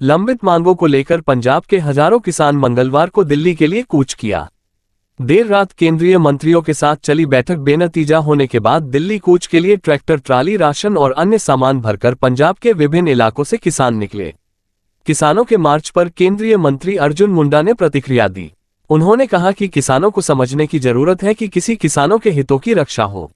लंबित मांगों को लेकर पंजाब के हजारों किसान मंगलवार को दिल्ली के लिए कूच किया। देर रात केंद्रीय मंत्रियों के साथ चली बैठक बेनतीजा होने के बाद दिल्ली कूच के लिए ट्रैक्टर, ट्राली, राशन और अन्य सामान भरकर पंजाब के विभिन्न इलाकों से किसान निकले। किसानों के मार्च पर केंद्रीय मंत्री अर्जुन मुंडा ने प्रतिक्रिया दी। उन्होंने कहा कि किसानों को समझने की जरूरत है कि किसी किसानों के हितों की रक्षा हो।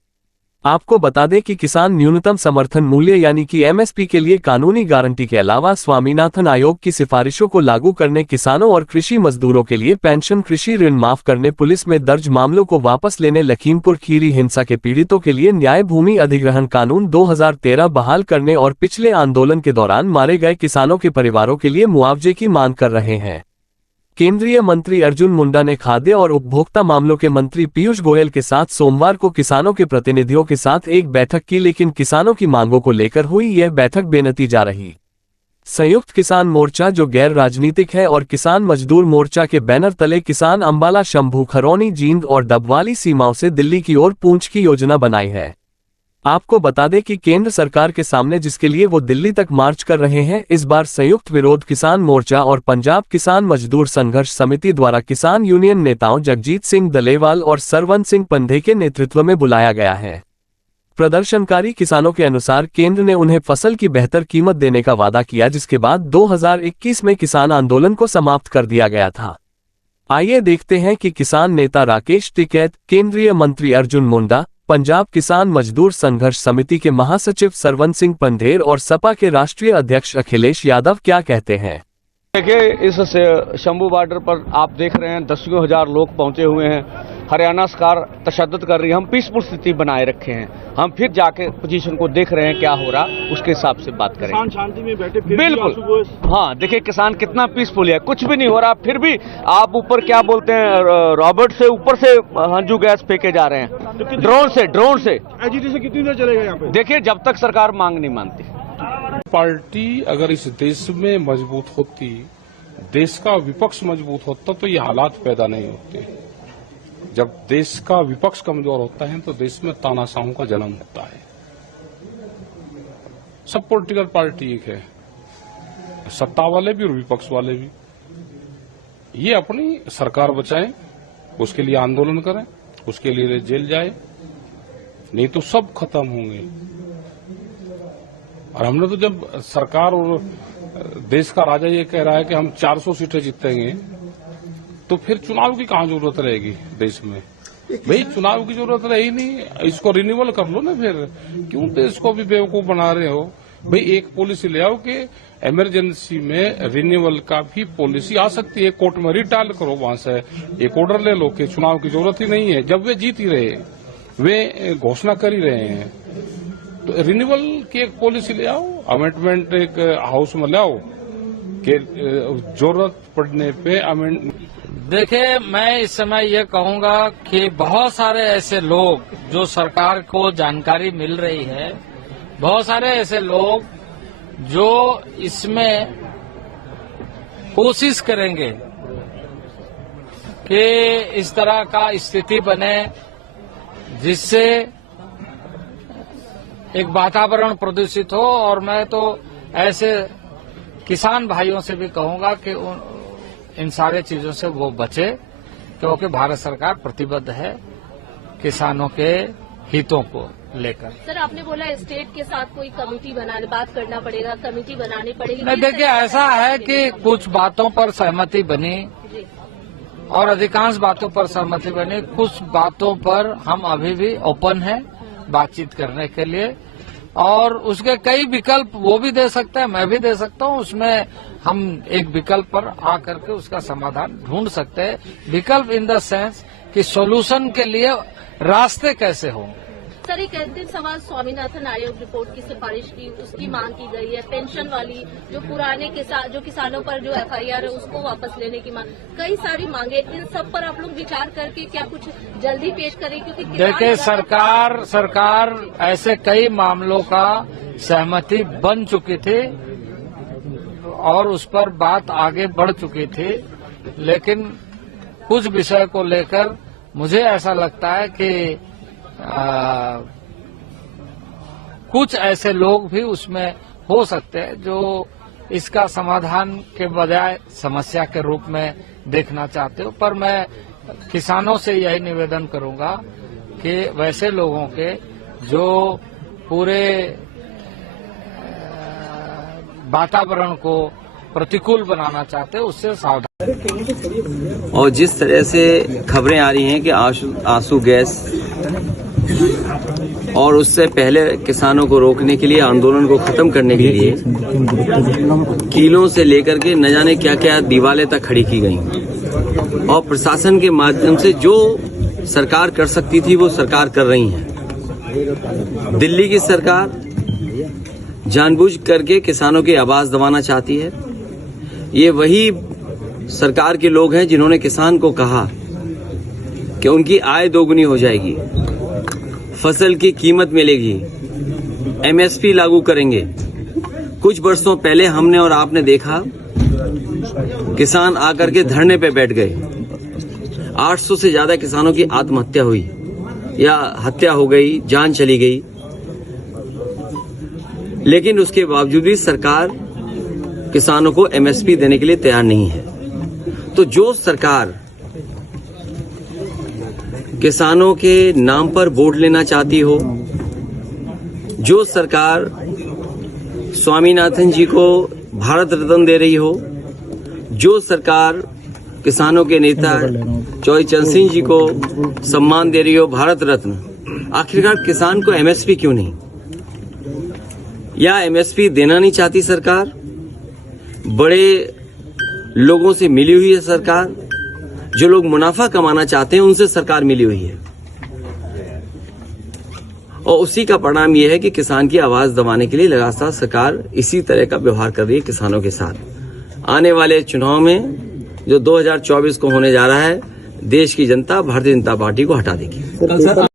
आपको बता दें कि किसान न्यूनतम समर्थन मूल्य यानी कि एमएसपी के लिए कानूनी गारंटी के अलावा स्वामीनाथन आयोग की सिफारिशों को लागू करने, किसानों और कृषि मजदूरों के लिए पेंशन, कृषि ऋण माफ करने, पुलिस में दर्ज मामलों को वापस लेने, लखीमपुर खीरी हिंसा के पीड़ितों के लिए न्याय, भूमि अधिग्रहण कानून 2013 बहाल करने और पिछले आंदोलन के दौरान मारे गए किसानों के परिवारों के लिए मुआवजे की मांग कर रहे हैं। केंद्रीय मंत्री अर्जुन मुंडा ने खाद्य और उपभोक्ता मामलों के मंत्री पीयूष गोयल के साथ सोमवार को किसानों के प्रतिनिधियों के साथ एक बैठक की, लेकिन किसानों की मांगों को लेकर हुई यह बैठक बेनतीजा रही। संयुक्त किसान मोर्चा, जो गैर राजनीतिक है, और किसान मजदूर मोर्चा के बैनर तले किसान अंबाला, शंभू, खरौनी, जींद और डबवाली सीमाओं से दिल्ली की ओर पूंछ की योजना बनाई है। आपको बता दें कि केंद्र सरकार के सामने जिसके लिए वो दिल्ली तक मार्च कर रहे हैं, इस बार संयुक्त विरोध किसान मोर्चा और पंजाब किसान मजदूर संघर्ष समिति द्वारा किसान यूनियन नेताओं जगजीत सिंह दलेवाल और सरवन सिंह पंधे के नेतृत्व में बुलाया गया है। प्रदर्शनकारी किसानों के अनुसार केंद्र ने उन्हें फसल की बेहतर कीमत देने का वादा किया, जिसके बाद 2021 में किसान आंदोलन को समाप्त कर दिया गया था। आइए देखते हैं कि किसान नेता राकेश टिकैत, केंद्रीय मंत्री अर्जुन मुंडा, पंजाब किसान मजदूर संघर्ष समिति के महासचिव सरवन सिंह पंधेर और सपा के राष्ट्रीय अध्यक्ष अखिलेश यादव क्या कहते हैं। देखिए, इस शंभू बॉर्डर पर आप देख रहे हैं दसियों हजार लोग पहुंचे हुए हैं। हरियाणा सरकार तशद्दुद कर रही है। हम पीसफुल स्थिति बनाए रखे हैं। हम फिर जाके पोजीशन को देख रहे हैं क्या हो रहा, उसके हिसाब से बात करेंगे। किसान शांति में बैठे, बिल्कुल। हाँ, देखिए किसान कितना पीसफुल है, कुछ भी नहीं हो रहा, फिर भी आप ऊपर क्या बोलते हैं, रॉबर्ट से ऊपर से हंजू गैस फेंके जा रहे हैं, तो ड्रोन से। एजीटी से कितनी देर चलेगा यहाँ पे? देखिए, जब तक सरकार मांग नहीं मानती। पार्टी अगर इस देश में मजबूत होती, देश का विपक्ष मजबूत होता, तो ये हालात पैदा नहीं होते। जब देश का विपक्ष कमजोर होता है तो देश में तानाशाहों का जन्म होता है। सब पॉलिटिकल पार्टी एक है, सत्ता वाले भी और विपक्ष वाले भी। ये अपनी सरकार बचाएं, उसके लिए आंदोलन करें, उसके लिए जेल जाए, नहीं तो सब खत्म होंगे। और हमने तो जब सरकार और देश का राजा ये कह रहा है कि हम 400 सीटें जीतेंगे, तो फिर चुनाव की कहां जरूरत रहेगी देश में? भाई, चुनाव की जरूरत रही नहीं, इसको रिन्यूअल कर लो ना। फिर क्यों देश को भी बेवकूफ बना रहे हो? भाई, एक पॉलिसी ले आओ कि इमरजेंसी में रिन्यूअल का भी पॉलिसी आ सकती है। कोर्ट में रिटायल करो, वहां से एक ऑर्डर ले लो कि चुनाव की जरूरत ही नहीं है। जब वे जीत ही रहे, वे घोषणा कर ही रहे हैं, तो रिन्यूअल की एक पॉलिसी ले आओ, अमेंडमेंट एक हाउस में ले आओ कि जरूरत पड़ने पे अमेंडमेंट। देखिए, मैं इस समय ये कहूंगा कि बहुत सारे ऐसे लोग जो सरकार को जानकारी मिल रही है, बहुत सारे ऐसे लोग जो इसमें कोशिश करेंगे कि इस तरह का स्थिति बने जिससे एक वातावरण प्रदूषित हो। और मैं तो ऐसे किसान भाइयों से भी कहूंगा कि इन सारे चीजों से वो बचे, क्योंकि भारत सरकार प्रतिबद्ध है किसानों के हितों को लेकर। सर, आपने बोला स्टेट के साथ कोई कमेटी बनाने, बात करना पड़ेगा, कमेटी बनानी पड़ेगी। नहीं, देखिए, ऐसा है कि कुछ बातों पर सहमति बनी और अधिकांश बातों पर सहमति बनी। कुछ बातों पर हम अभी भी ओपन हैं बातचीत करने के लिए, और उसके कई विकल्प वो भी दे सकते हैं, मैं भी दे सकता हूं। उसमें हम एक विकल्प पर आकर के उसका समाधान ढूंढ सकते हैं। विकल्प इन द सेंस कि सॉल्यूशन के लिए रास्ते कैसे हों। सर, एक अंतिम सवाल, स्वामीनाथन आयोग रिपोर्ट की सिफारिश की, उसकी मांग की गई है। पेंशन वाली जो पुराने जो किसानों पर जो एफआईआर है उसको वापस लेने की मांग, कई सारी मांगे, इन सब पर आप लोग विचार करके क्या कुछ जल्दी पेश करें? क्योंकि देखिए, सरकार ऐसे कई मामलों का सहमति बन चुकी थी और उस पर बात आगे बढ़ चुकी थी, लेकिन कुछ विषय को लेकर मुझे ऐसा लगता है कि कुछ ऐसे लोग भी उसमें हो सकते हैं जो इसका समाधान के बजाय समस्या के रूप में देखना चाहते हो। पर मैं किसानों से यही निवेदन करूंगा कि वैसे लोगों के जो पूरे वातावरण को प्रतिकूल बनाना चाहते हैं उससे सावधान। और जिस तरह से खबरें आ रही हैं कि आंसू गैस और उससे पहले किसानों को रोकने के लिए, आंदोलन को खत्म करने के लिए कीलों से लेकर के न जाने क्या क्या दीवारें तक खड़ी की गई और प्रशासन के माध्यम से जो सरकार कर सकती थी वो सरकार कर रही है। दिल्ली की सरकार जानबूझ करके किसानों की आवाज दबाना चाहती है। ये वही सरकार के लोग हैं जिन्होंने किसान को कहा कि उनकी आय दोगुनी हो जाएगी, फसल की कीमत मिलेगी, एमएसपी लागू करेंगे। कुछ वर्षों पहले हमने और आपने देखा किसान आकर के धरने पे बैठ गए। 800 से ज्यादा किसानों की आत्महत्या हुई या हत्या हो गई, जान चली गई। लेकिन उसके बावजूद भी सरकार किसानों को एमएसपी देने के लिए तैयार नहीं है। तो जो सरकार किसानों के नाम पर वोट लेना चाहती हो, जो सरकार स्वामीनाथन जी को भारत रत्न दे रही हो, जो सरकार किसानों के नेता चौधरी चरण सिंह जी को सम्मान दे रही हो, भारत रत्न, आखिरकार किसान को एमएसपी क्यों नहीं? या एमएसपी देना नहीं चाहती सरकार? बड़े लोगों से मिली हुई है सरकार, जो लोग मुनाफा कमाना चाहते हैं उनसे सरकार मिली हुई है और उसी का परिणाम यह है कि किसान की आवाज दबाने के लिए लगातार सरकार इसी तरह का व्यवहार कर रही है किसानों के साथ। आने वाले चुनाव में जो 2024 को होने जा रहा है, देश की जनता भारतीय जनता पार्टी को हटा देगी।